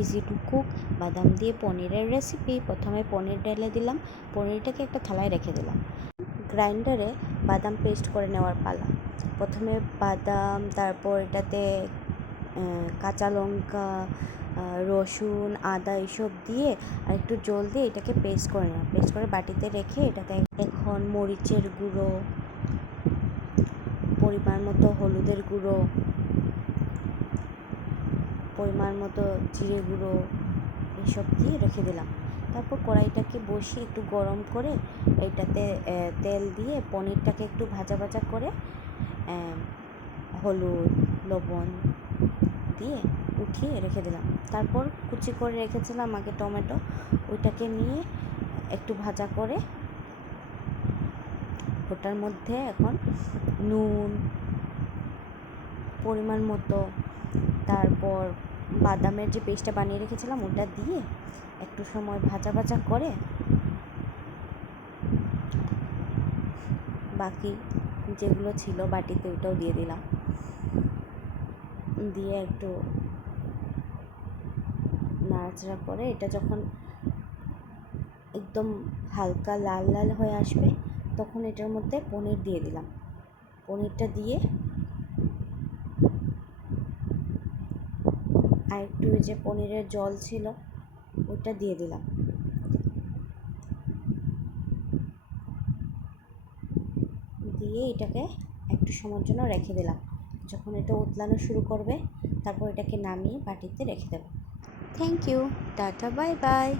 Easy to cook বাদাম দিয়ে পনিরের রেসিপি। প্রথমে পনির ঢেলে দিলাম, পনিরটাকে একটা থালায় রেখে দিলাম। গ্রাইন্ডারে বাদাম পেস্ট করে নেওয়ার পালা। প্রথমে বাদাম, তারপর এটাতে কাঁচা লঙ্কা, রসুন, আদা এসব দিয়ে আর একটু জল দিয়ে এটাকে পেস্ট করে নেওয়া। পেস্ট করে বাটিতে রেখে এটাতে এখন মরিচের গুঁড়ো, পরিমাণ মতো হলুদের গুঁড়ো, পরিমাণ মতো জিরে গুঁড়ো এসব দিয়ে রেখে দিলাম। তারপর কড়াইটাকে বসিয়ে একটু গরম করে এটাতে তেল দিয়ে পনিরটাকে একটু ভাজা ভাজা করে হলুদ, লবণ দিয়ে উঠিয়ে রেখে দিলাম। তারপর কুচি করে রেখেছিলাম আগে টমেটো, ওইটাকে নিয়ে একটু ভাজা করে ওটার মধ্যে এখন নুন পরিমাণ মতো, তারপর বাদামের যে পেস্টটা বানিয়ে রেখেছিলাম ওটা দিয়ে একটু সময় ভাজা ভাজা করে বাকি যেগুলো ছিল বাটিতে ওইটাও দিয়ে দিলাম। দিয়ে একটু নাড়াচাড়া করে এটা যখন একদম হালকা লাল লাল হয়ে আসবে তখন এটার মধ্যে পনির দিয়ে দিলাম। পনিরটা দিয়ে আর একটু যে পনিরের জল ছিল ওইটা দিয়ে দিলাম। দিয়ে এটাকে একটু সময়ের জন্য রেখে দিলাম। যখন এটা উতলানো শুরু করবে তারপর এটাকে নামিয়ে বাটিতে রেখে দেবো। Thank you, tata, bye by.